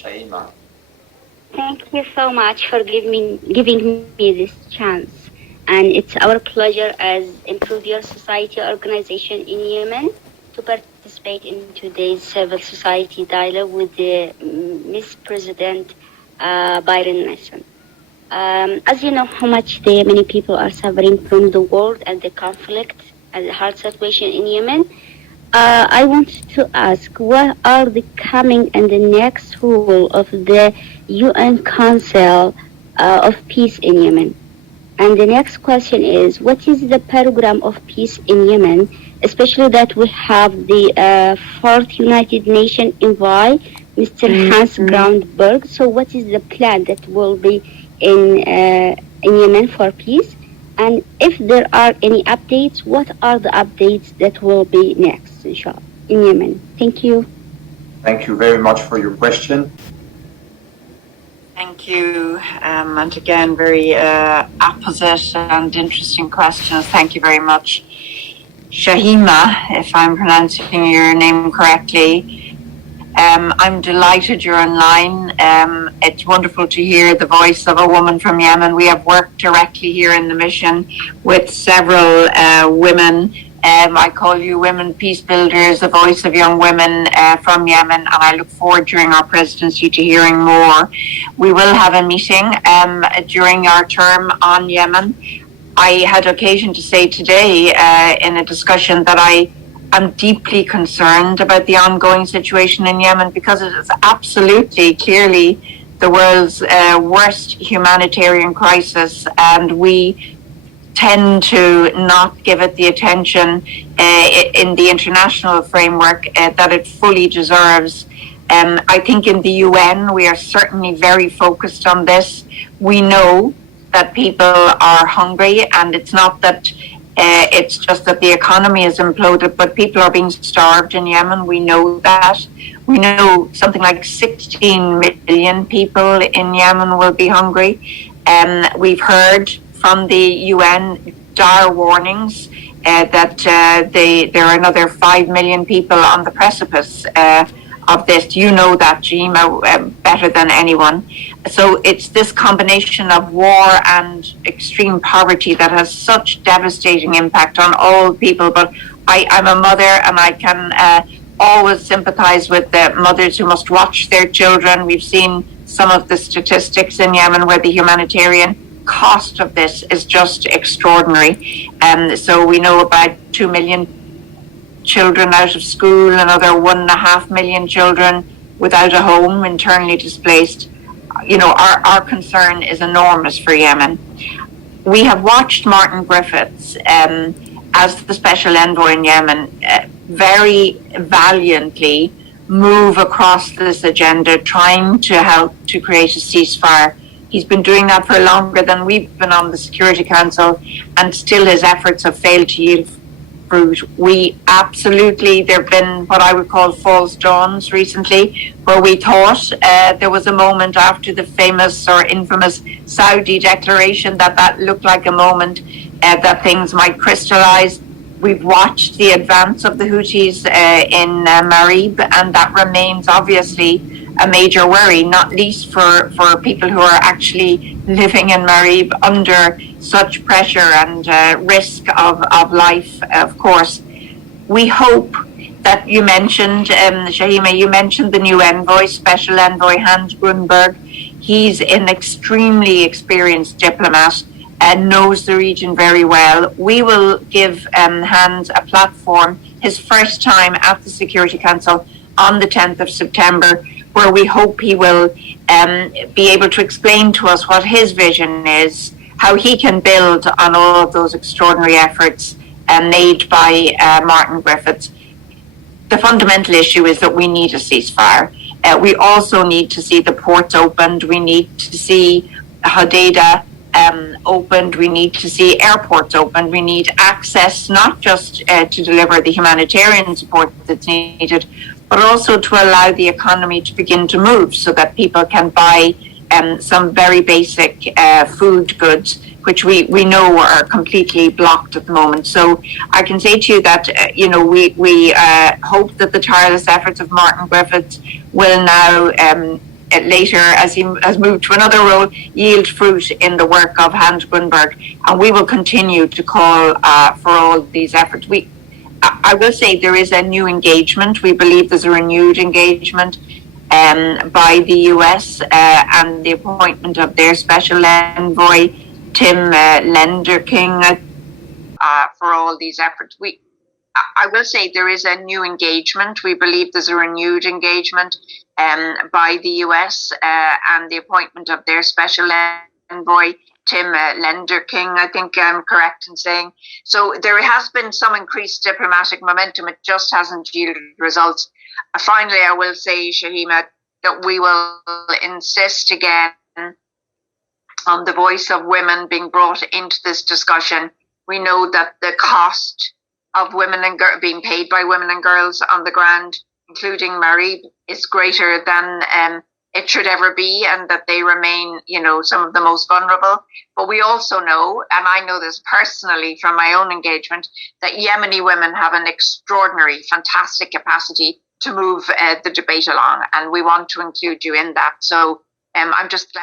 Shaima. Thank you so much for giving me this chance. And it's our pleasure as Improve Your Society organization in Yemen to participate in today's civil society dialogue with the Miss President Byrne Nason. As you know how much the Yemeni people are suffering from the war and the conflict and the hard situation in Yemen, I want to ask, what are the coming and the next rule of the UN Council of Peace in Yemen? And the next question is, what is the program of peace in Yemen, especially that we have the fourth United Nations envoy, Mr. Hans Groundberg. So what is the plan that will be in Yemen for peace? And if there are any updates, what are the updates that will be next, inshallah, in Yemen? Thank you. Thank you very much for your question. Thank you. And again, very apposite and interesting questions. Thank you very much. Shahima, if I'm pronouncing your name correctly, I'm delighted you're online. It's wonderful to hear the voice of a woman from Yemen. We have worked directly here in the mission with several women. I call you women peace builders, the voice of young women from Yemen, and I look forward during our presidency to hearing more. We will have a meeting during our term on Yemen. I had occasion to say today in a discussion that I'm deeply concerned about the ongoing situation in Yemen because it is absolutely, clearly the world's worst humanitarian crisis, and we tend to not give it the attention in the international framework that it fully deserves. I think in the UN we are certainly very focused on this. We know that people are hungry, and it's not that it's just that the economy is imploded, but people are being starved in Yemen. We know that. We know something like 16 million people in Yemen will be hungry. We've heard from the UN dire warnings that there are another 5 million people on the precipice of this. You know that, Jima, better than anyone. So it's this combination of war and extreme poverty that has such devastating impact on all people. But I'm a mother, and I can always sympathize with the mothers who must watch their children. We've seen some of the statistics in Yemen where the humanitarian cost of this is just extraordinary. So we know about 2 million children out of school, another 1.5 million children without a home, internally displaced. You know, our concern is enormous for Yemen. We have watched Martin Griffiths as the special envoy in Yemen very valiantly move across this agenda, trying to help to create a ceasefire. He's been doing that for longer than we've been on the Security Council, and still his efforts have failed to yield fruit. We absolutely, there have been what I would call false dawns recently, where we thought there was a moment after the famous or infamous Saudi declaration that looked like a moment that things might crystallize. We've watched the advance of the Houthis in Marib, and that remains obviously a major worry, not least for people who are actually living in Marib under such pressure and risk of life, of course. We hope that you mentioned, Shahima, you mentioned the new envoy, Special Envoy Hans Grunberg. He's an extremely experienced diplomat and knows the region very well. We will give Hans a platform, his first time at the Security Council on the 10th of September, where we hope he will be able to explain to us what his vision is, how he can build on all of those extraordinary efforts made by Martin Griffiths. The fundamental issue is that we need a ceasefire. We also need to see the ports opened. We need to see Hodeidah opened. We need to see airports opened. We need access not just to deliver the humanitarian support that's needed, but also to allow the economy to begin to move so that people can buy some very basic food goods, which we know are completely blocked at the moment. So I can say to you that, we hope that the tireless efforts of Martin Griffiths will now later, as he has moved to another role, yield fruit in the work of Hans Grunberg. And we will continue to call for all these efforts. I will say there is a new engagement. We believe there's a renewed engagement by the US and the appointment of their special envoy, Tim Lenderking, for all these efforts. I will say there is a new engagement. We believe there's a renewed engagement by the US and the appointment of their special envoy, Tim Lenderking, I think I'm correct in saying. So there has been some increased diplomatic momentum. It just hasn't yielded results. Finally, I will say, Shahima, that we will insist again on the voice of women being brought into this discussion. We know that the cost of women and being paid by women and girls on the ground, including Marib, is greater than it should ever be, and that they remain, some of the most vulnerable. But we also know, and I know this personally from my own engagement, that Yemeni women have an extraordinary, fantastic capacity to move the debate along, and we want to include you in that. So I'm just glad.